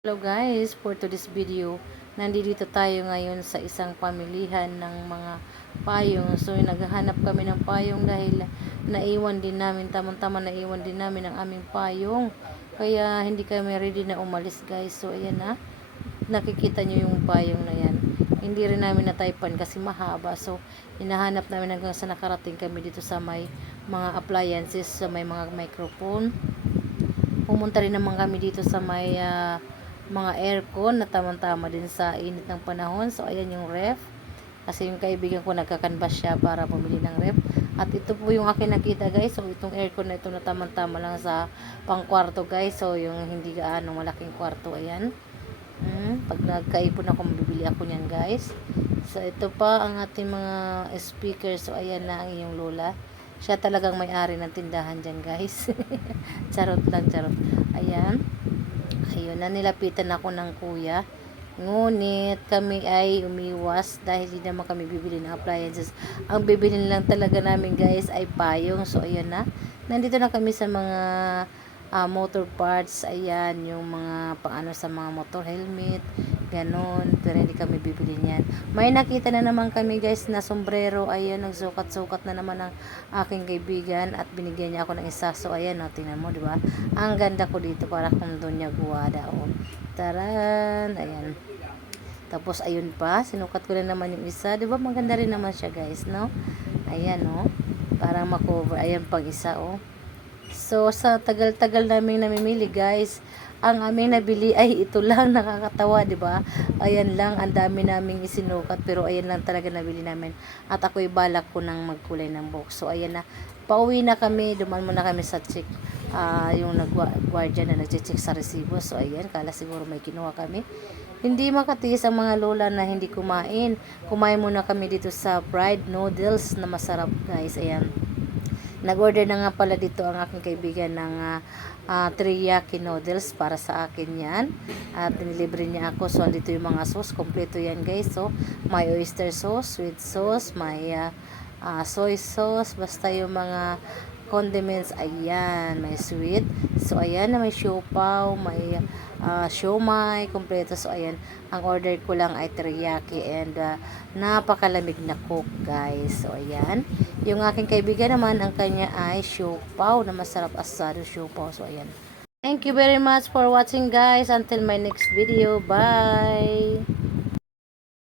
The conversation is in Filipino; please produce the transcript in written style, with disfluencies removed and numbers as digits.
Hello guys, for today's video, nandito tayo ngayon sa isang pamilihan ng mga payong. So, naghahanap kami ng payong dahil naiwan din namin, tamang-tama naiwan din namin ang aming payong. Kaya hindi kami ready na umalis guys. So, ayan na, nakikita nyo yung payong na yan. Hindi rin namin nataypan kasi mahaba. So, hinahanap namin hanggang sa nakarating kami dito sa may mga appliances, sa may mga microphone. Pumunta rin naman kami dito sa may mga aircon na tamang-tama din sa init ng panahon. So, ayan yung ref. Kasi yung kaibigan ko nagkakanvas siya para bumili ng ref. At ito po yung akin nakita guys. So, itong aircon na ito na tamang-tama lang sa pangkwarto guys. So, yung hindi gaano malaking kwarto. Ayan. Pag nagkaipon ako, mabibili ako niyan guys. So, ito pa ang ating mga speaker. So, ayan na ang iyong lola. Siya talagang may-ari ng tindahan dyan guys. Charot lang, charot. Ayan. Ayun, nanilapitan ako ng kuya. Ngunit kami ay umiwas dahil hindi naman kami bibili ng appliances. Ang bibili lang talaga namin guys ay payong. So ayan na. Nandito na kami sa mga motor parts. Ayan, yung mga paano sa mga motor helmet. Ganon. Pero hindi kami bibili niyan. May nakita na naman kami guys na sombrero. Ayan, nagsukat-sukat na naman ang aking kaibigan at binigyan niya ako ng isa. So ayan, no, tingnan mo, di ba? Ang ganda ko dito para kung doon niya guwada. Oh. Taran. Ayan. Tapos ayun pa, sinukat ko na naman yung isa. 'Di ba? Maganda rin naman siya, guys, no? Ayan, no. Para ma-cover. Ayan pang isa, oh. So, sa tagal-tagal namin namimili, guys, ang aming nabili ay ito lang, nakakatawa, 'di ba? Ayan lang, ang dami naming isinukat, pero ayan lang talaga nabili namin. At ako'y balak ko ng magkulay ng buhok. So, ayan na. Pauwi na kami, duman muna kami sa check. Yung nag-guardian na nag-check sa resibo. So, ayan, kala siguro may kinuha kami. Hindi makatiis ang mga lola na hindi kumain. Kumain muna kami dito sa fried noodles na masarap, guys. Ayan. Nag-order na nga pala dito ang aking kaibigan ng teriyaki noodles para sa akin yan. At nilibre niya ako. So, dito yung mga sauce. Kompleto yan guys. So, may oyster sauce, sweet sauce, may soy sauce. Basta yung mga condiments. Ayan, may sweet. So, ayan na may siopaw, may siomay, kompleto. So, ayan. Ang order ko lang ay teriyaki and napakalamig na coke guys. So, ayan. Yung aking kaibigan naman, ang kanya ay siopaw na masarap asado siopaw. So, ayan. Thank you very much for watching guys. Until my next video. Bye!